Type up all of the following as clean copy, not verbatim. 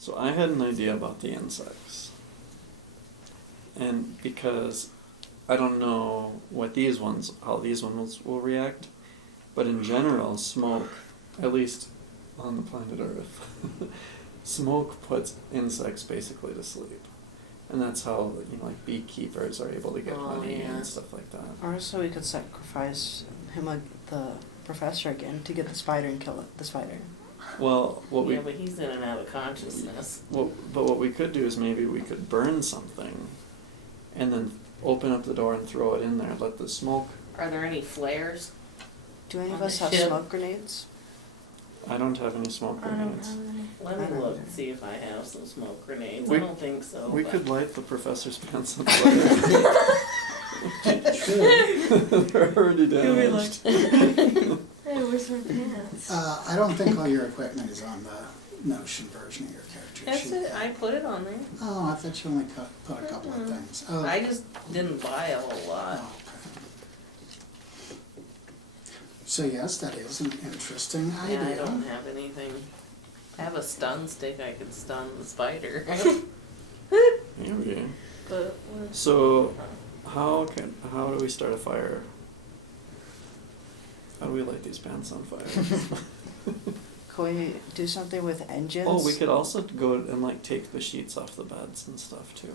So I had an idea about the insects. And because I don't know how these ones will react, but in general, smoke, at least on the planet Earth, smoke puts insects basically to sleep. And that's how, like beekeepers are able to get honey and stuff like that. Or so we could sacrifice him, like the professor again, to get the spider and kill the spider. Well, but he's in and out of consciousness. Well, but what we could do is maybe we could burn something, and then open up the door and throw it in there. Let the smoke. Are there any flares? Do any of us have smoke grenades? I don't have any smoke grenades. Let me look and see if I have some smoke grenades. I don't think so. We could light the professor's pants on fire. They're already damaged. Hey, where's my pants? I don't think all your equipment is on the Notion version of your character That's sheet. it. I put it on there. Oh, I thought you only put a couple of things. Oh. I just didn't buy a whole lot. Oh, okay. So yes, that is an interesting idea. Yeah, I don't have anything. I have a stun stick. I could stun the spider. Maybe. But So, how do we start a fire? How do we light these pants on fire? Can we do something with engines? Oh, we could also go and like take the sheets off the beds and stuff too.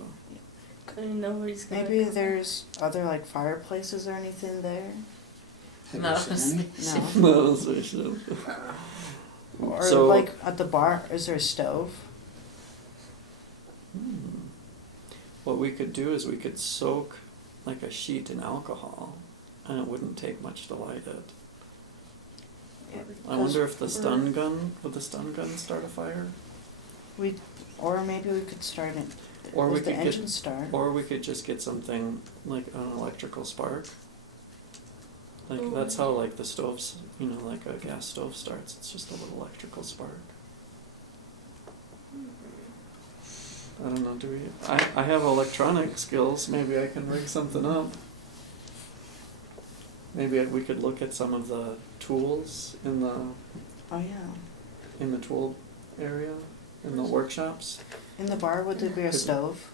nobody's gonna Maybe come. there's other like fireplaces or anything there. Have No, you seen any? No. No, so we should. Or So- like at the bar, is there a stove? What we could do is we could soak like a sheet in alcohol, and it wouldn't take much to light it. I wonder if would the stun gun start a fire? Or maybe we could start it Or we with the could engine get, start. or we could just get something like an electrical spark. Like that's how like the stoves, like a gas stove starts. It's just a little electrical spark. I don't know. Do we? I have electronic skills. Maybe I can rig something up. Maybe we could look at some of the tools in the Oh yeah. in the tool area in the workshops. In the bar, would there be a stove?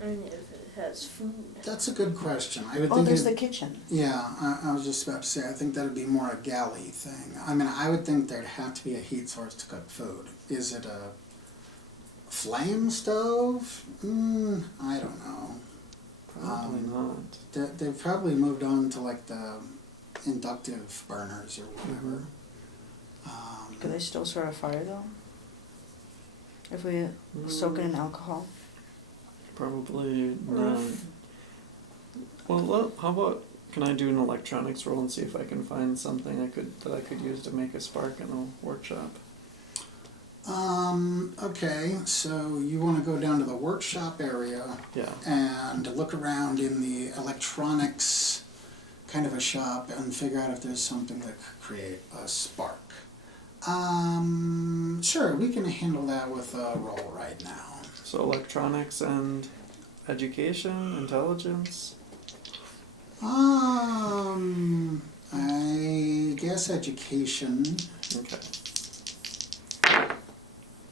And if it has food. That's a good question. I would Oh, think there's the kitchen. Yeah, I was just about to say, I think that would be more a galley thing. I mean, I would think there'd have to be a heat source to cook food. Is it a flame stove? I don't know. Probably not. They've probably moved on to like the inductive burners or whatever. Could they still start a fire though? If we soak it in alcohol? Probably not. Well, how about, can I do an electronics roll and see if I can find something that I could use to make a spark in the workshop? Okay, so you want to go down to the workshop area Yeah. and look around in the electronics kind of a shop and figure out if there's something that could create a spark. Sure, we can handle that with a roll right now. So electronics and education, intelligence? I guess education. Okay.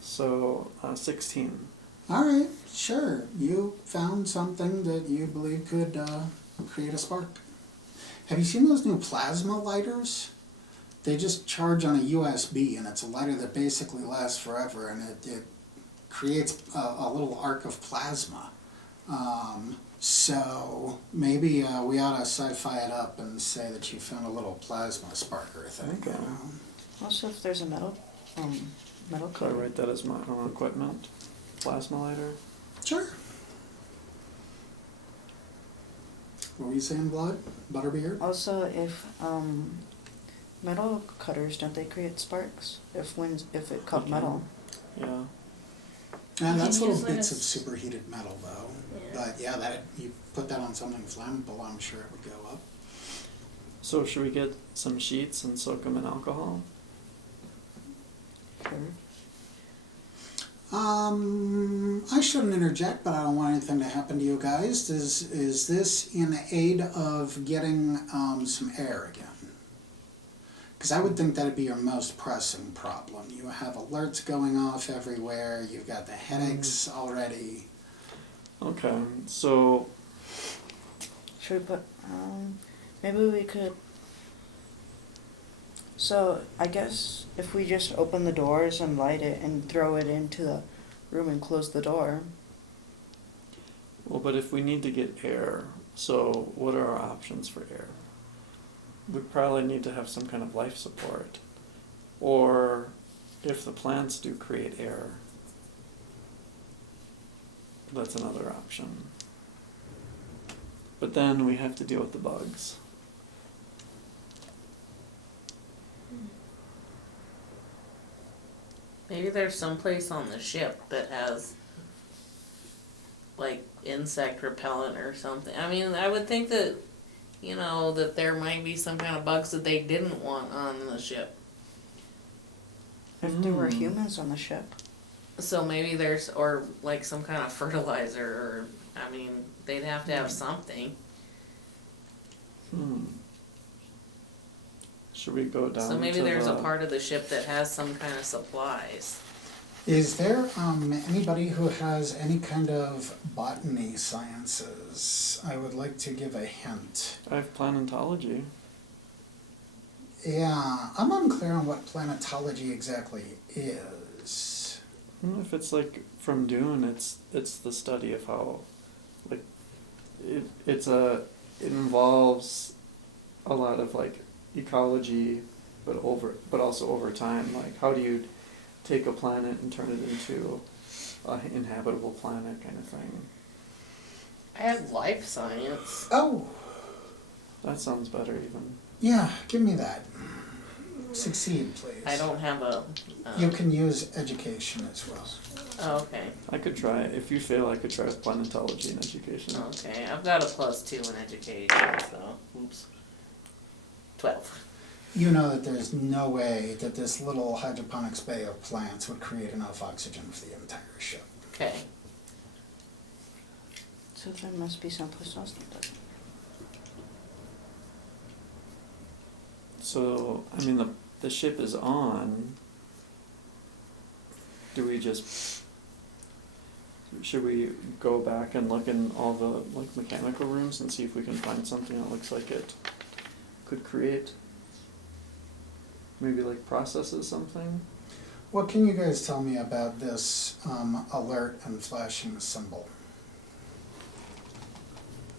So, 16. Alright, sure. You found something that you believe could create a spark. Have you seen those new plasma lighters? They just charge on a USB, and it's a lighter that basically lasts forever, and it creates a little arc of plasma. So maybe we ought to sci-fi it up and say that you found a little plasma sparker thing. Okay. Also, if there's a metal So I coating. write that as my own equipment. Plasma lighter. Sure. What were you saying, Blood? Butterbeard? Also, if metal cutters, don't they create sparks? If it cut Okay. metal. Yeah. And that's You can little use like bits a of superheated metal, though. Yeah. But yeah, that you put that on something flammable, I'm sure it would go up. So should we get some sheets and soak them in alcohol? Sure. I shouldn't interject, but I don't want anything to happen to you guys. Is this in aid of getting some air again? Because I would think that'd be your most pressing problem. You have alerts going off everywhere, you've got the headaches already. Okay, so Should we put, maybe we could, so I guess if we just open the doors and light it and throw it into the room and close the door. well, but if we need to get air, so what are our options for air? We probably need to have some kind of life support, or if the plants do create air, that's another option. But then we have to deal with the bugs. Maybe there's some place on the ship that has like insect repellent or something. I mean, I would think that, you know, that there might be some kind of bugs that they didn't want on the ship. If there were Mm. humans on the ship. So maybe there's, or like some kind of fertilizer, or, I mean, they'd have to have something. Should we go down So maybe to there's the, a part of the ship that has some kind of supplies. Is there anybody who has any kind of botany sciences? I would like to give a hint. I have planetology. Yeah, I'm unclear on what planetology exactly is. If it's like from Dune, it's the study of how, like, it involves a lot of like ecology, but also over time, like how do you take a planet and turn it into an inhabitable planet kind of thing. I have life science. Oh, That sounds better even. yeah, give me that. Succeed, please. I don't have a. You can use education as well. Oh, okay. I could try, if you fail, I could try with planetology and education. Okay, I've got a +2 in education, so oops. 12. You know that there's no way that this little hydroponics bay of plants would create enough oxygen for the entire ship. Okay. So there must be someplace else that does it. So, I mean, the ship is on. Do we just, should we go back and look in all the like mechanical rooms and see if we can find something that looks like it could create, maybe like processes something? What can you guys tell me about this alert and flashing symbol?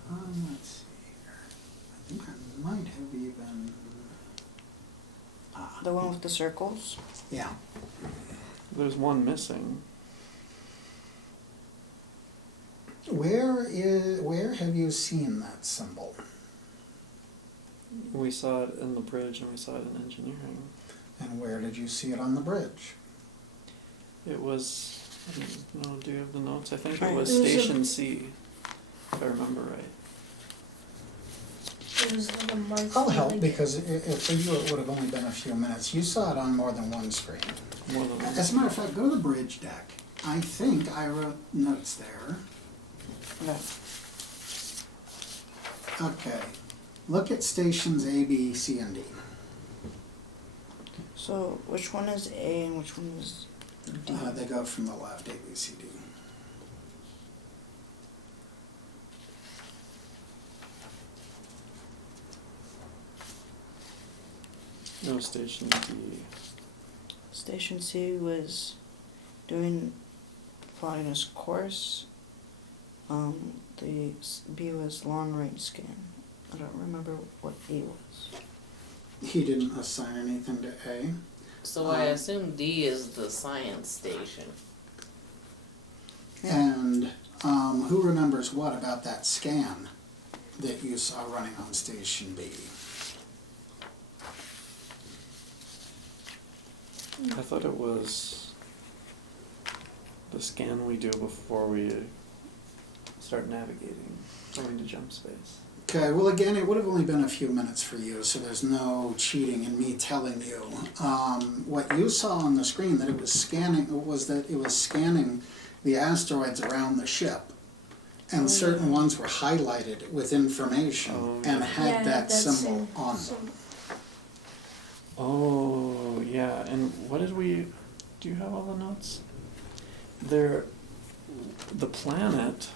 Let's see here. I think I might have even... The one with the circles? Yeah. There's one missing. Where have you seen that symbol? We saw it in the bridge and we saw it in engineering. And where did you see it on the bridge? It was, I don't know, do you have the notes? I think it Right. was It was Station C, if I remember right. It was like a mark. I'll help like- because for you it would have only been a few minutes. You saw it on more than one screen. More than one. As a matter of fact, go to the bridge deck. I think I wrote notes there. No. Okay. Look at stations A, B, C, and D. So which one is A and which one is D? They go from the left, A, B, C, D. No, Station D. Station C was plotting his course. The B was long range scan. I don't remember what A was. He didn't assign anything to A. So I assume D is the science station. And who remembers what about that scan that you saw running on Station B? I thought it was the scan we do before we start navigating, going to jump space. Okay, well again, it would have only been a few minutes for you, so there's no cheating in me telling you. What you saw on the screen that it was scanning the asteroids around the ship. And certain ones were highlighted with information and had Yeah, that symbol same on them. symbol. Oh, yeah, and what did we, do you have all the notes? The planet,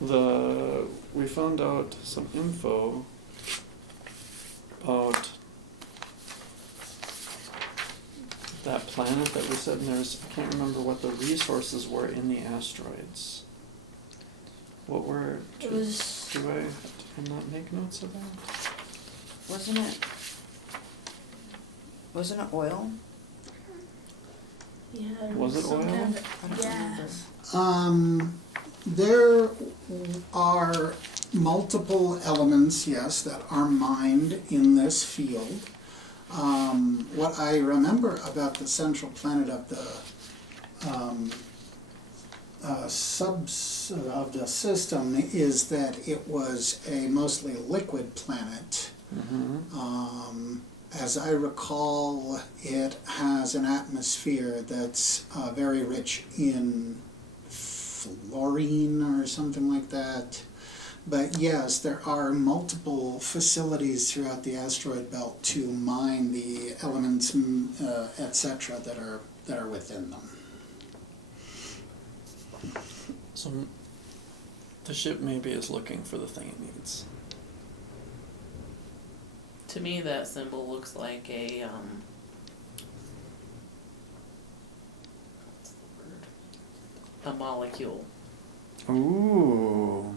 we found out some info about that planet that we said, and I can't remember what the resources were in the asteroids. What were, It was. do I not make notes of that? Wasn't it oil? Yeah. There Was it some oil? kind I don't of remember. gas. There are multiple elements, yes, that are mined in this field. What I remember about the central planet of the of the system is that it was a mostly liquid planet. Mm-hmm. As I recall, it has an atmosphere that's very rich in fluorine or something like that. But yes, there are multiple facilities throughout the asteroid belt to mine the elements, etc., that are within them. So the ship maybe is looking for the thing it needs. To me, that symbol looks like a, what's the word? A molecule. Ooh.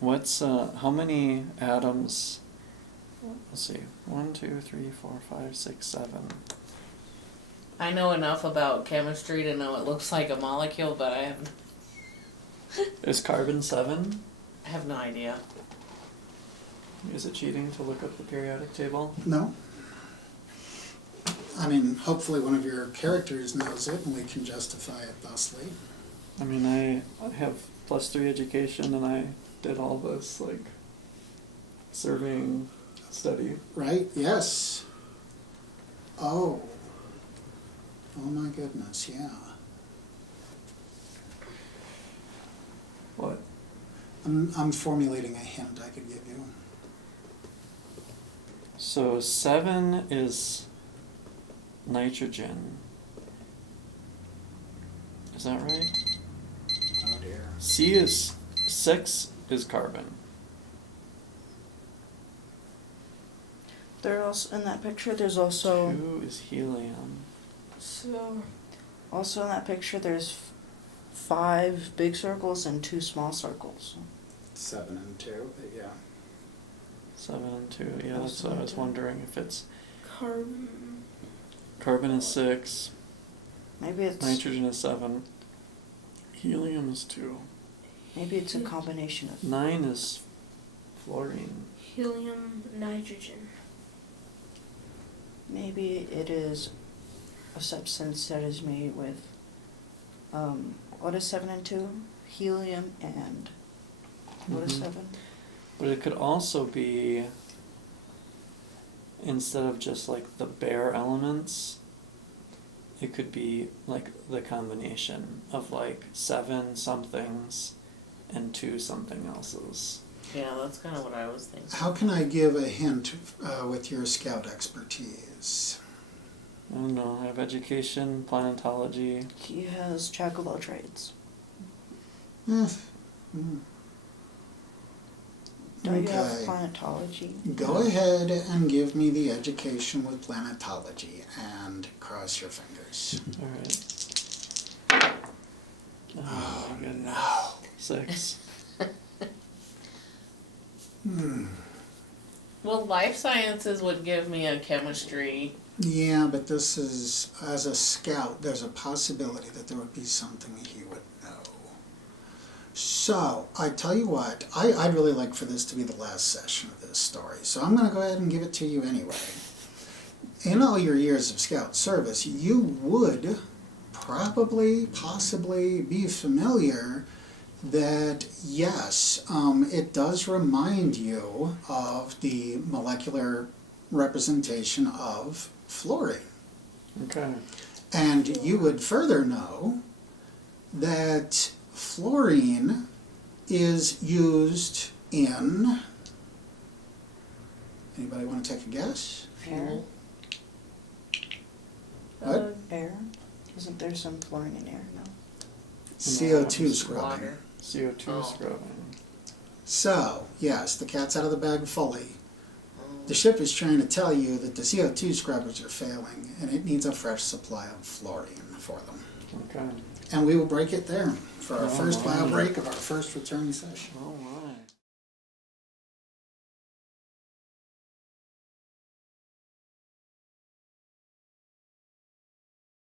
What's, how many atoms? Let's see. 1, 2, 3, 4, 5, 6, 7. I know enough about chemistry to know it looks like a molecule, but I Is carbon 7? have no idea. Is it cheating to look up the periodic table? No? I mean, hopefully one of your characters knows it and we can justify it thusly. I mean, I have +3 education and I did all this, like, surveying study. Right? Yes. Oh. Oh my goodness, yeah. What? I'm formulating a hint I could give you. So 7 is nitrogen. Is that right? Oh dear. 6 is carbon. There also in that picture. There's also 2 is helium. So. in that picture. There's 5 big circles and 2 small circles. 7 and 2, but yeah. 7 and 2. Yeah, that's what I was wondering if it's Carbon. carbon is 6, Maybe it's nitrogen is 7, helium is 2, maybe it's a combination of. 9 is fluorine. Helium, nitrogen. Maybe it is a substance that is made with. What is 7 and 2? Helium and. What is Mhm. 7? But it could also be, instead of just like the bare elements, it could be like the combination of like 7 somethings and 2 something else's. Yeah, that's kind of what I was thinking. How can I give a hint with your scout expertise? I don't know, I have education, planetology. He has jack of all trades. Yes. Mm. Don't you have Okay. planetology? Go ahead and give me the education with planetology and cross your fingers. Alright. Oh my goodness. No. 6. Well, life sciences would give me a chemistry. Yeah, but this is, as a scout, there's a possibility that there would be something he would know. So, I tell you what, I'd really like for this to be the last session of this story, so I'm going to go ahead and give it to you anyway. In all your years of scout service, you would probably, possibly be familiar that, yes, it does remind you of the molecular representation of fluorine. Okay. And you would further know that fluorine is used in Anybody want to take a guess? Air? What? Air? Isn't there some fluorine in air? No. CO2 scrubbing. Water. CO2 Oh. scrubbing. So, yes, the cat's out of the bag fully. The ship is trying to tell you that the CO2 scrubbers are failing and it needs a fresh supply of fluorine for them. Okay. And we will break it there for our Oh, first wow. bio break of our first return session. All right.